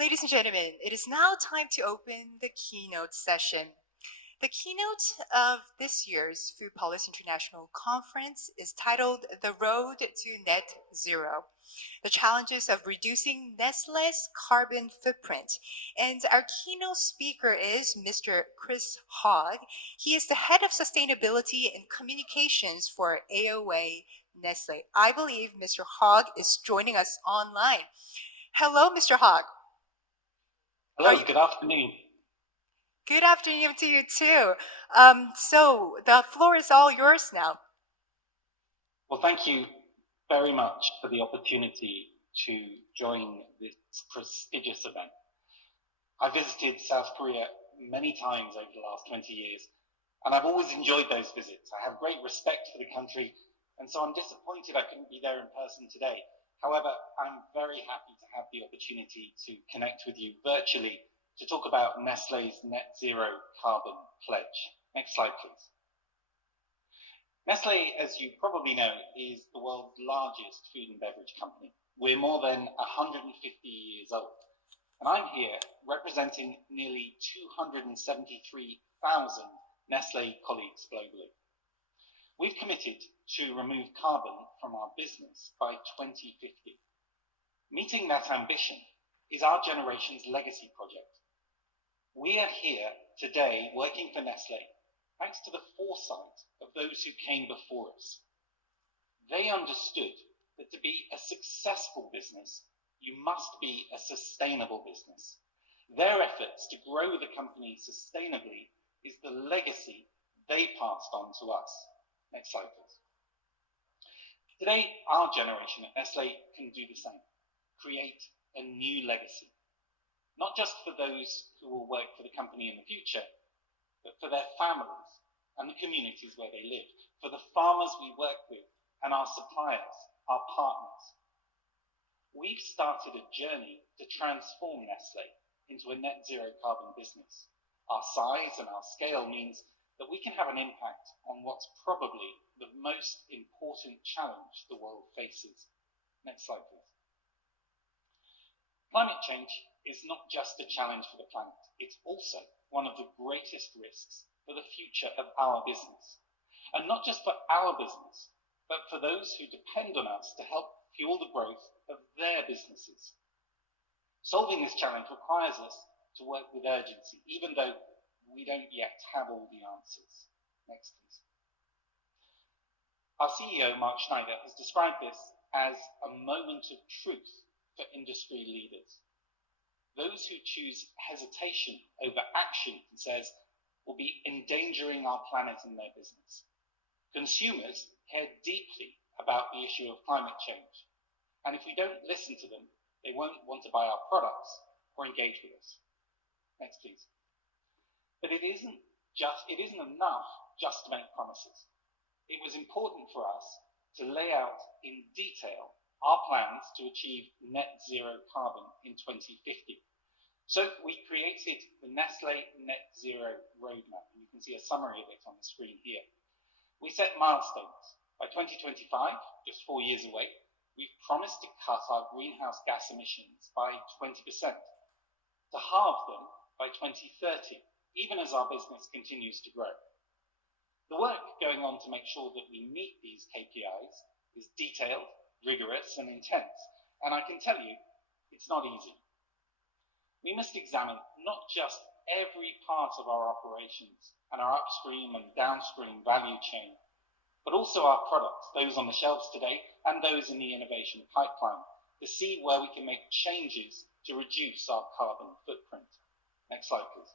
Ladies and gentlemen, it is now time to open the keynote session. The keynote of this year's FOODPOLIS International Conference is titled The Road to Net Zero, the challenges of reducing Nestlé's carbon footprint. And our keynote speaker is Mr. Chris Hogg. He is the head of sustainability and communications for AOA Nestlé. I believe Mr. Hogg is joining us online. Hello, Mr. Hogg. Hello, good afternoon. Good afternoon to you too. So the floor is all yours now. Well, thank you very much for the opportunity to join this prestigious event. I visited South Korea many times over the last 20 years, and I've always enjoyed those visits. I have great respect for the country, and so I'm disappointed I couldn't be there in person today. However, I'm very happy to have the opportunity to connect with you virtually to talk about Nestlé's net zero carbon pledge. Next slide, please. Nestlé, as you probably know, is the world's largest food and beverage company. We're more than 150 years old, and I'm here representing nearly 273,000 Nestlé colleagues globally. We've committed to remove carbon from our business by 2050. Meeting that ambition is our generation's legacy project. We are here today working for Nestlé thanks to the foresight of those who came before us. They understood that to be a successful business, you must be a sustainable business. Their efforts to grow the company sustainably is the legacy they passed on to us. Next slide, please. Today, our generation at Nestlé can do the same, create a new legacy. Not just for those who will work for the company in the future, but for their families and the communities where they live, for the farmers we work with and our suppliers, our partners. We've started a journey to transform Nestlé into a net zero carbon business. Our size and our scale means that we can have an impact on what's probably the most important challenge the world faces. Next slide, please. Climate change is not just a challenge for the planet, it's also one of the greatest risks for the future of our business. And not just for our business, but for those who depend on us to help fuel the growth of their businesses. Solving this challenge requires us to work with urgency, even though we don't yet have all the answers. Next, please. Our CEO, Mark Schneider, has described this as a moment of truth for industry leaders. Those who choose hesitation over action, he says, will be endangering our planet and their business. Consumers care deeply about the issue of climate change, and if we don't listen to them, they won't want to buy our products or engage with us. Next, please. But it isn't enough just to make promises. It was important for us to lay out in detail our plans to achieve net zero carbon in 2050. So we created the Nestlé Net Zero Roadmap, and you can see a summary of it on the screen here. We set milestones. By 2025, just 4 years away, we've promised to cut our greenhouse gas emissions by 20%, to halve them by 2030, even as our business continues to grow. The work going on to make sure that we meet these KPIs is detailed, rigorous, and intense, and I can tell you, it's not easy. We must examine not just every part of our operations and our upstream and downstream value chain, but also our products, those on the shelves today and those in the innovation pipeline, to see where we can make changes to reduce our carbon footprint. Next slide, please.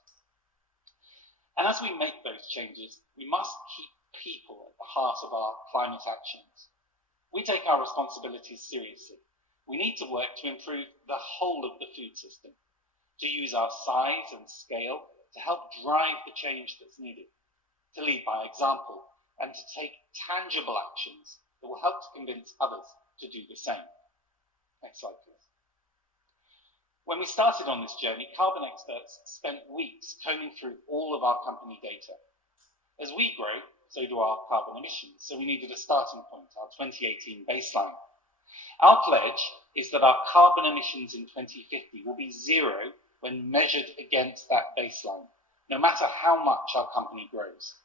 And as we make those changes, we must keep people at the heart of our climate actions. We take our responsibilities seriously. We need to work to improve the whole of the food system, to use our size and scale to help drive the change that's needed, to lead by example, and to take tangible actions that will help to convince others to do the same. Next slide, please. When we started on this journey, carbon experts spent weeks combing through all of our company data. As we grow, so do our carbon emissions, so we needed a starting point, our 2018 baseline. Our pledge is that our carbon emissions in 2050 will be zero when measured against that baseline, no matter how much our company grows.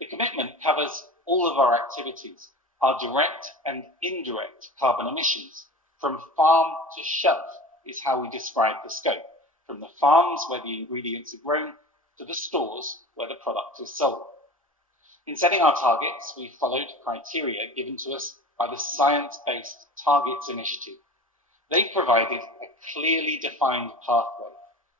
The commitment covers all of our activities, our direct and indirect carbon emissions. From farm to shelf is how we describe the scope, from the farms where the ingredients are grown to the stores where the product is sold. In setting our targets, we followed criteria given to us by the Science Based Targets Initiative. They've provided a clearly defined pathway.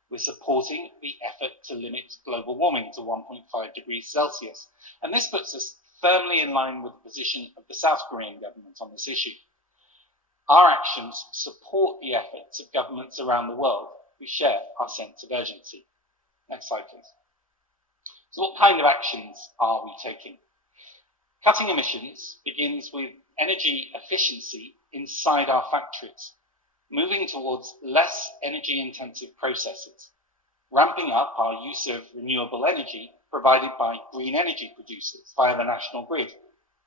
We're supporting the effort to limit global warming to 1.5 degrees Celsius, and this puts us firmly in line with the position of the South Korean government on this issue. Our actions support the efforts of governments around the world who share our sense of urgency. Next slide, please. So what kind of actions are we taking? Cutting emissions begins with energy efficiency inside our factories, moving towards less energy-intensive processes, ramping up our use of renewable energy provided by green energy producers via the national grid,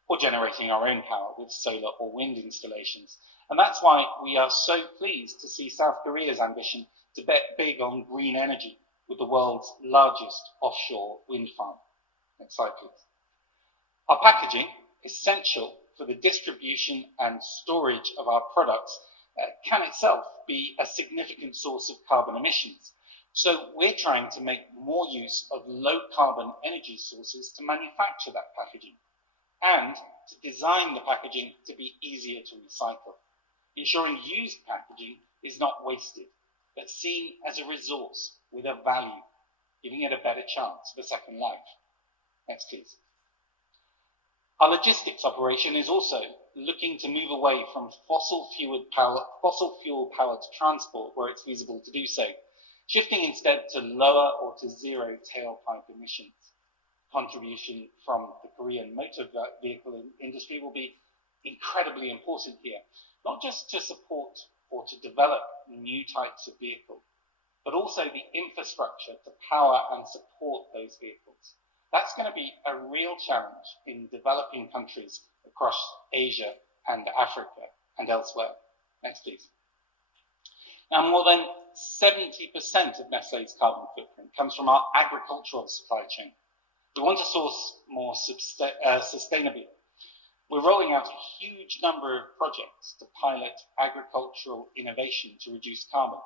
or generating our own power with solar or wind installations. And that's why we are so pleased to see South Korea's ambition to bet big on green energy with the world's largest offshore wind farm. Next slide, please. Our packaging, essential for the distribution and storage of our products, can itself be a significant source of carbon emissions. So we're trying to make more use of low carbon energy sources to manufacture that packaging and to design the packaging to be easier to recycle, ensuring used packaging is not wasted, but seen as a resource with a value, giving it a better chance of a second life. Next, please. Our logistics operation is also looking to move away from fossil fuel powered transport where it's feasible to do so, shifting instead to lower or to zero tailpipe emissions. Contribution from the Korean motor vehicle industry will be incredibly important here, not just to support or to develop new types of vehicle, but also the infrastructure to power and support those vehicles. That's going to be a real challenge in developing countries across Asia and Africa and elsewhere. Next, please. Now, more than 70% of Nestlé's carbon footprint comes from our agricultural supply chain. We want to source more sustainably. We're rolling out a huge number of projects to pilot agricultural innovation to reduce carbon,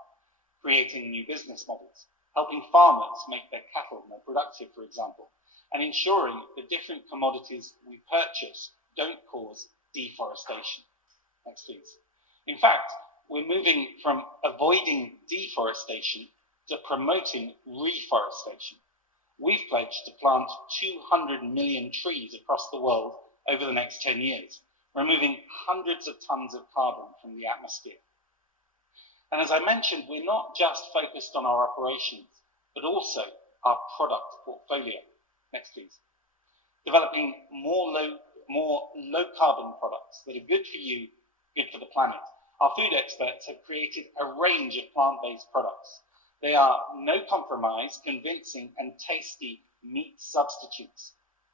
creating new business models, helping farmers make their cattle more productive, for example, and ensuring the different commodities we purchase don't cause deforestation. Next, please. In fact, we're moving from avoiding deforestation to promoting reforestation. We've pledged to plant 200 million trees across the world over the next 10 years, removing hundreds of tons of carbon from the atmosphere. And as I mentioned, we're not just focused on our operations, but also our product portfolio. Next, please. Developing more low carbon products that are good for you, good for the planet. Our food experts have created a range of plant-based products. They are no compromise, convincing and tasty meat substitutes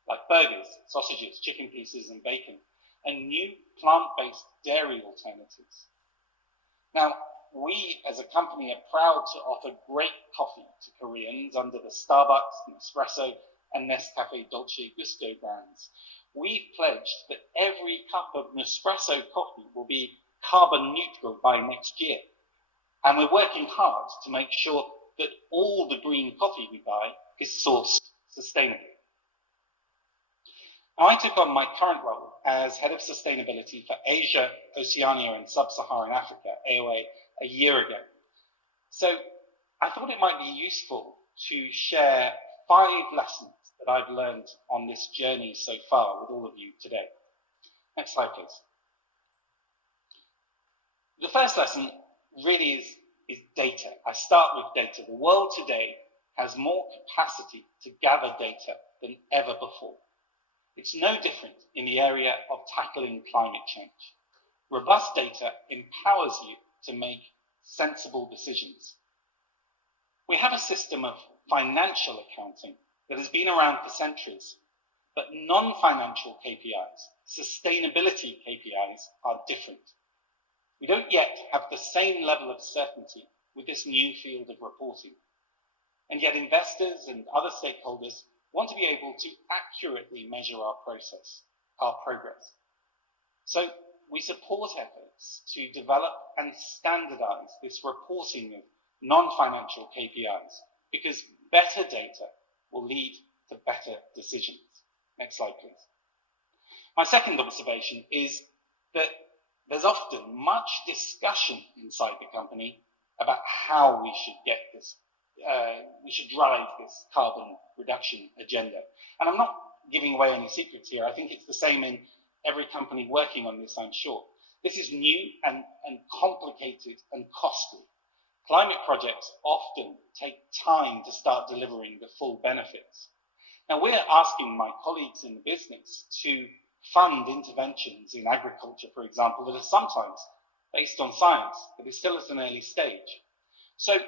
like burgers, sausages, chicken pieces and bacon, and new plant-based dairy alternatives. Now, we as a company are proud to offer great coffee to Koreans under the Starbucks, Nespresso and Nescafé Dolce Gusto brands. We've pledged that every cup of Nespresso coffee will be carbon neutral by next year. And we're working hard to make sure that all the green coffee we buy is sourced sustainably. Now, I took on my current role as Head of Sustainability for Asia, Oceania and Sub-Saharan Africa, AOA, a year ago. So I thought it might be useful to share 5 lessons that I've learned on this journey so far with all of you today. Next slide, please. The first lesson really is data. I start with data. The world today has more capacity to gather data than ever before. It's no different in the area of tackling climate change. Robust data empowers you to make sensible decisions. We have a system of financial accounting that has been around for centuries, but non-financial KPIs, sustainability KPIs, are different. We don't yet have the same level of certainty with this new field of reporting. And yet investors and other stakeholders want to be able to accurately measure our progress. So we support efforts to develop and standardize this reporting of non-financial KPIs, because better data will lead to better decisions. Next slide, please. My second observation is that there's often much discussion inside the company about how we should get this, we should drive this carbon reduction agenda. And I'm not giving away any secrets here. I think it's the same in every company working on this, I'm sure. This is new and complicated and costly. Climate projects often take time to start delivering the full benefits. Now, we're asking my colleagues in the business to fund interventions in agriculture, for example, that are sometimes based on science, but is still at an early stage. So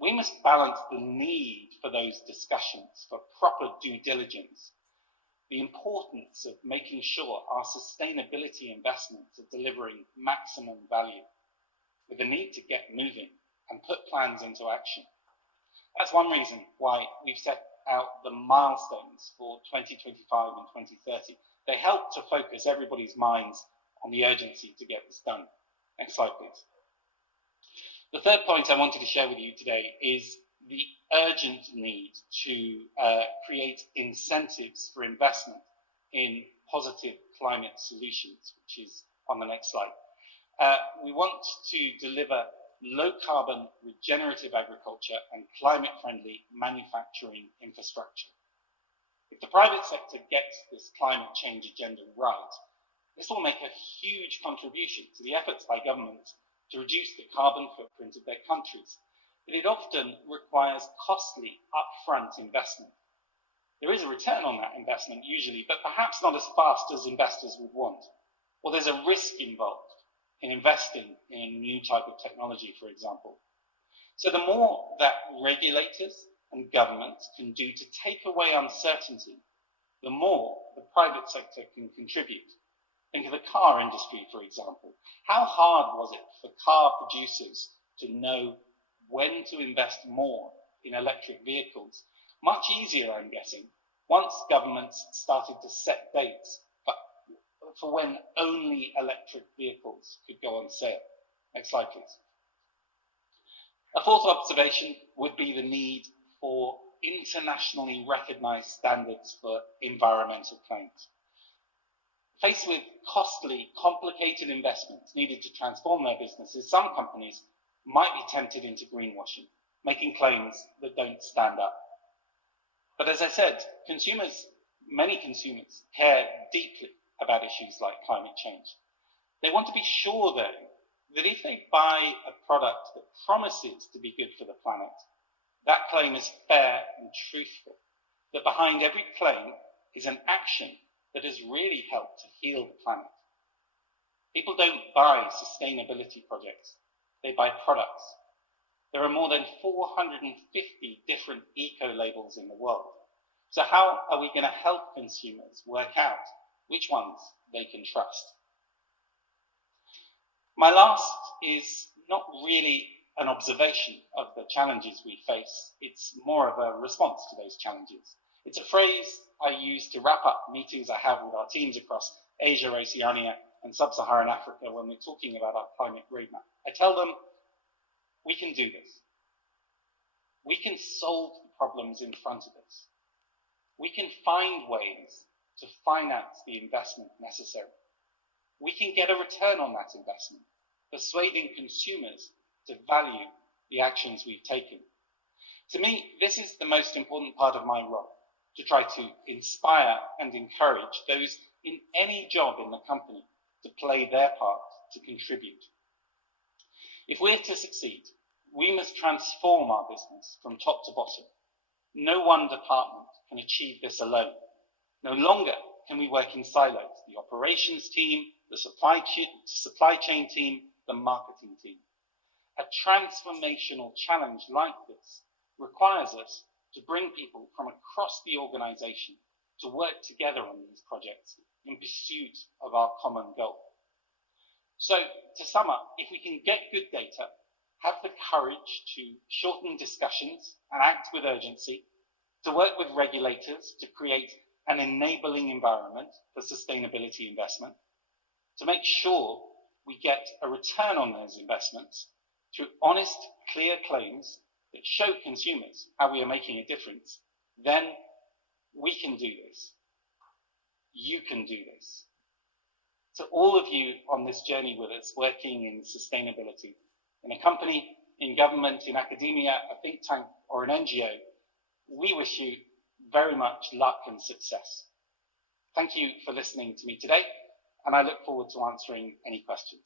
we must balance the need for those discussions, for proper due diligence, the importance of making sure our sustainability investments are delivering maximum value, with the need to get moving and put plans into action. That's one reason why we've set out the milestones for 2025 and 2030. They help to focus everybody's minds on the urgency to get this done. Next slide, please. The third point I wanted to share with you today is the urgent need to create incentives for investment in positive climate solutions, which is on the next slide. We want to deliver low-carbon regenerative agriculture and climate-friendly manufacturing infrastructure. If the private sector gets this climate change agenda right, this will make a huge contribution to the efforts by governments to reduce the carbon footprint of their countries. But it often requires costly upfront investment. There is a return on that investment usually, but perhaps not as fast as investors would want. Or there's a risk involved in investing in a new type of technology, for example. So the more that regulators and governments can do to take away uncertainty, the more the private sector can contribute. Think of the car industry, for example. How hard was it for car producers to know when to invest more in electric vehicles? Much easier, I'm guessing, once governments started to set dates for when only electric vehicles could go on sale. Next slide, please. A fourth observation would be the need for internationally recognized standards for environmental claims. Faced with costly, complicated investments needed to transform their businesses, some companies might be tempted into greenwashing, making claims that don't stand up. But as I said, many consumers care deeply about issues like climate change. They want to be sure, though, that if they buy a product that promises to be good for the planet, that claim is fair and truthful, that behind every claim is an action that has really helped to heal the planet. People don't buy sustainability projects, they buy products. There are more than 450 different eco-labels in the world. So how are we going to help consumers work out which ones they can trust? My last is not really an observation of the challenges we face. It's more of a response to those challenges. It's a phrase I use to wrap up meetings I have with our teams across Asia, Oceania, and Sub-Saharan Africa when we're talking about our climate roadmap. I tell them, we can do this. We can solve the problems in front of us. We can find ways to finance the investment necessary. We can get a return on that investment, persuading consumers to value the actions we've taken. To me, this is the most important part of my role, to try to inspire and encourage those in any job in the company to play their part to contribute. If we're to succeed, we must transform our business from top to bottom. No one department can achieve this alone. No longer can we work in silos. The operations team, the supply chain team, the marketing team. A transformational challenge like this requires us to bring people from across the organization to work together on these projects in pursuit of our common goal. So to sum up, if we can get good data, have the courage to shorten discussions and act with urgency, to work with regulators to create an enabling environment for sustainability investment, to make sure we get a return on those investments through honest, clear claims that show consumers how we are making a difference, then we can do this. You can do this. So all of you on this journey with us, working in sustainability, in a company, in government, in academia, a think tank, or an NGO, we wish you very much luck and success. Thank you for listening to me today, and I look forward to answering any questions.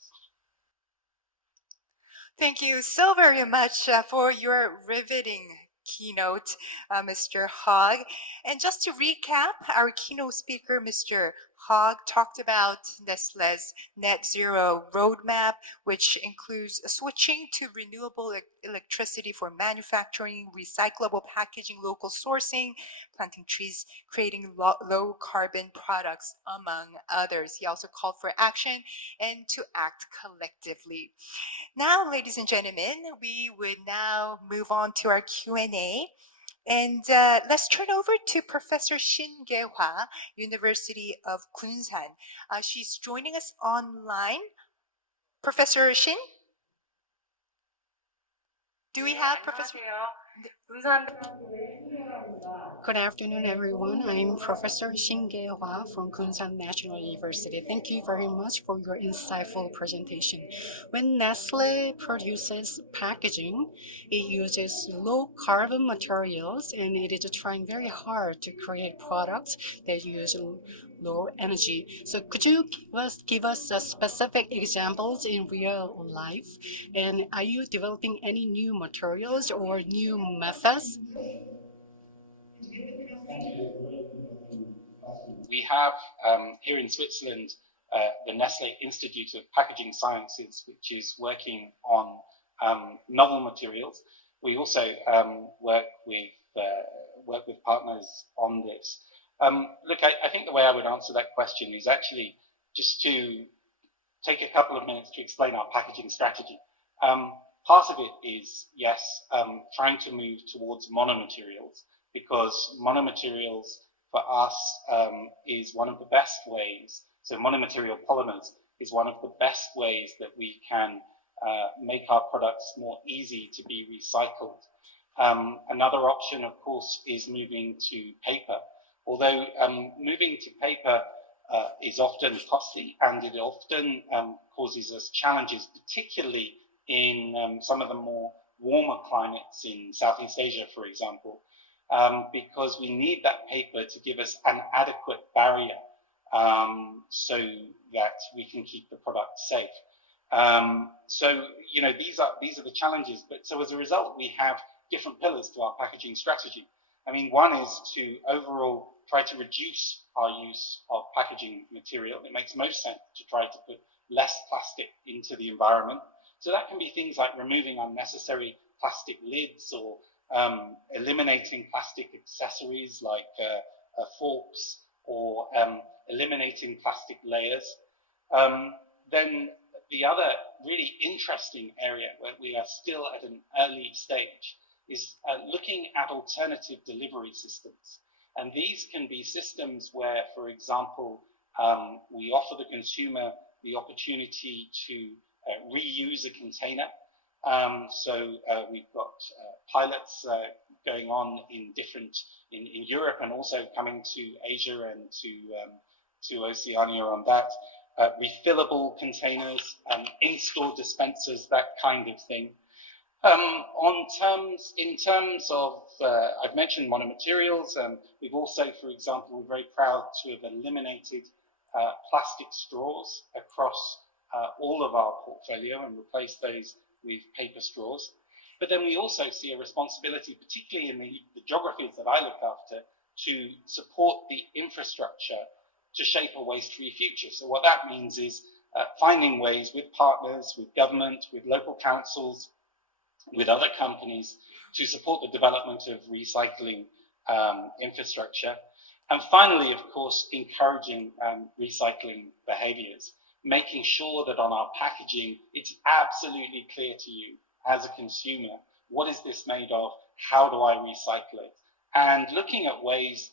Thank you so very much for your riveting keynote, Mr. Hogg. And just to recap, our keynote speaker, Mr. Hogg, talked about Nestlé's net zero roadmap, which includes switching to renewable electricity for manufacturing, recyclable packaging, local sourcing, planting trees, creating low carbon products, among others. He also called for action and to act collectively. Now, ladies and gentlemen, we would now move on to our Q&A. And let's turn over to Professor Shin Ge-hwa, University of Kunsan. She's joining us online. Professor Shin? Do we have Professor? Good afternoon, everyone. I'm Professor Shin Ge-hwa from Kunsan National University. Thank you very much for your insightful presentation. When Nestlé produces packaging, it uses low-carbon materials, and it is trying very hard to create products that use low energy. So could you give us specific examples in real life? And are you developing any new materials or new methods? We have here in Switzerland the Nestlé Institute of Packaging Sciences, which is working on novel materials. We also work with partners on this. Look, I think the way I would answer that question is actually just to take a couple of minutes to explain our packaging strategy. Part of it is, yes, trying to move towards monomaterials, because monomaterials for us is one of the best ways. So monomaterial polymers is one of the best ways that we can make our products more easy to be recycled. Another option, of course, is moving to paper. Although moving to paper is often costly, and it often causes us challenges, particularly in some of the more warmer climates in Southeast Asia, for example, because we need that paper to give us an adequate barrier so that we can keep the product safe. So, you know, these are the challenges. But so as a result, we have different pillars to our packaging strategy. I mean, one is to overall try to reduce our use of packaging material. It makes most sense to try to put less plastic into the environment. So that can be things like removing unnecessary plastic lids, or eliminating plastic accessories like forks, or eliminating plastic layers. Then the other really interesting area where we are still at an early stage is looking at alternative delivery systems. And these can be systems where, for example, we offer the consumer the opportunity to reuse a container. So we've got pilots going on in Europe, and also coming to Asia and to Oceania on that. Refillable containers, in-store dispensers, that kind of thing. In terms of, I've mentioned monomaterials. We've also, for example, we're very proud to have eliminated plastic straws across all of our portfolio and replaced those with paper straws. But then we also see a responsibility, particularly in the geographies that I look after, to support the infrastructure to shape a waste-free future. So what that means is finding ways with partners, with government, with local councils, with other companies, to support the development of recycling infrastructure. And finally, of course, encouraging recycling behaviors. making sure that on our packaging, it's absolutely clear to you as a consumer, what is this made of? How do I recycle it? And looking at ways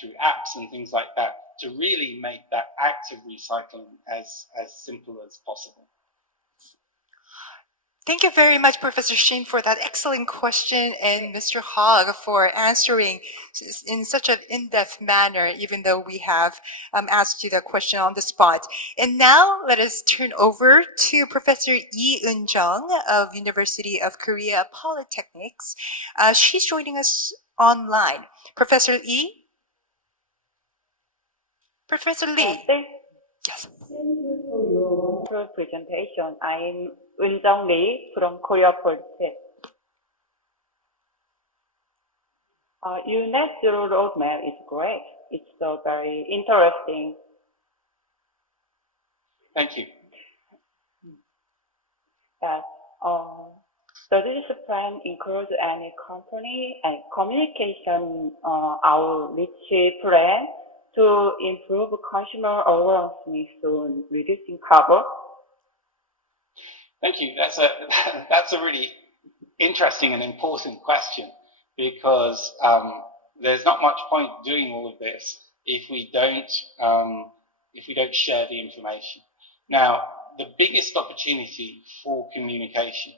through apps and things like that to really make that act of recycling as simple as possible. Thank you very much, Professor Shin, for that excellent question, and Mr. Hogg for answering in such an in-depth manner, even though we have asked you the question on the spot. And now let us turn over to Professor Lee Eun-jung of University of Korea Polytechnics. She's joining us online. Professor Lee? Professor Lee? Yes. Presentation. I'm Eun-jung Lee from Korea Polytech. Your net zero roadmap is great. It's very interesting. Thank you. But does this plan include any company and communication outreach plan to improve consumer awareness on reducing carbon? Thank you. That's a really interesting and important question, because there's not much point doing all of this if we don't share the information. Now, the biggest opportunity for communication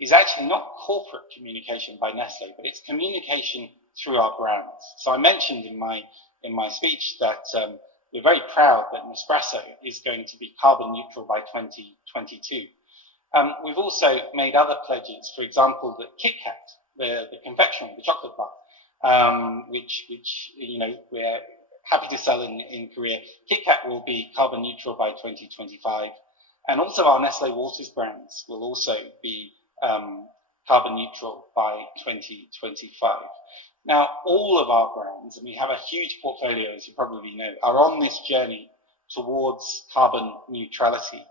is actually not corporate communication by Nestlé, but it's communication through our brands. So I mentioned in my speech that we're very proud that Nespresso is going to be carbon neutral by 2022. We've also made other pledges, for example, that Kit Kat, the confectionery, the chocolate bar, which we're happy to sell in Korea, Kit Kat will be carbon neutral by 2025, and also our Nestlé Waters brands will also be carbon neutral by 2025. Now, all of our brands, and we have a huge portfolio, as you probably know, are on this journey towards carbon neutrality.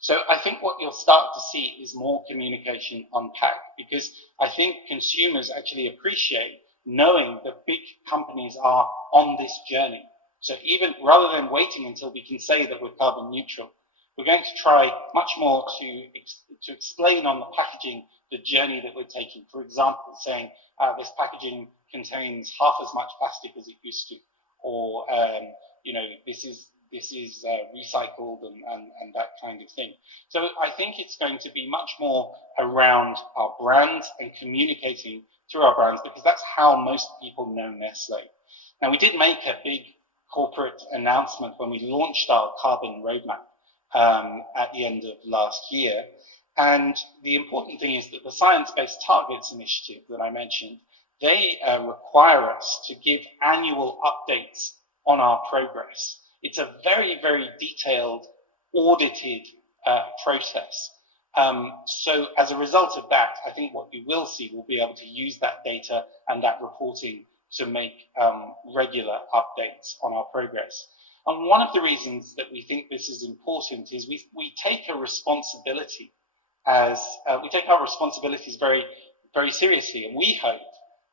So I think what you'll start to see is more communication on pack, because I think consumers actually appreciate knowing that big companies are on this journey. So even rather than waiting until we can say that we're carbon neutral, we're going to try much more to explain on the packaging the journey that we're taking. For example, saying this packaging contains half as much plastic as it used to, or this is recycled and that kind of thing. So I think it's going to be much more around our brands and communicating through our brands, because that's how most people know Nestlé. Now, we did make a big corporate announcement when we launched our carbon roadmap at the end of last year. And the important thing is that the Science-Based Targets Initiative that I mentioned, they require us to give annual updates on our progress. It's a very, very detailed, audited process. So as a result of that, I think what you will see, we'll be able to use that data and that reporting to make regular updates on our progress. And one of the reasons that we think this is important is we take a responsibility we take our responsibilities very, very seriously. And we hope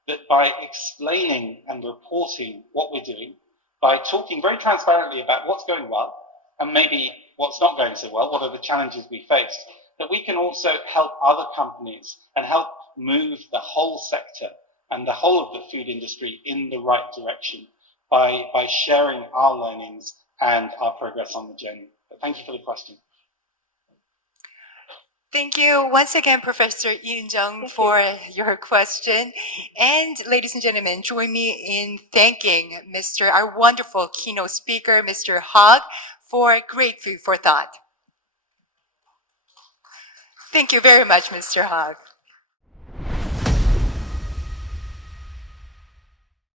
that by explaining and reporting what we're doing, by talking very transparently about what's going well and maybe what's not going so well, what are the challenges we face, that we can also help other companies and help move the whole sector and the whole of the food industry in the right direction by sharing our learnings and our progress on the journey. But thank you for the question. Thank you once again, Professor Eun-jung, for your question. And ladies and gentlemen, join me in thanking our wonderful keynote speaker, Mr. Hogg, for great food for thought. Thank you very much, Mr. Hogg.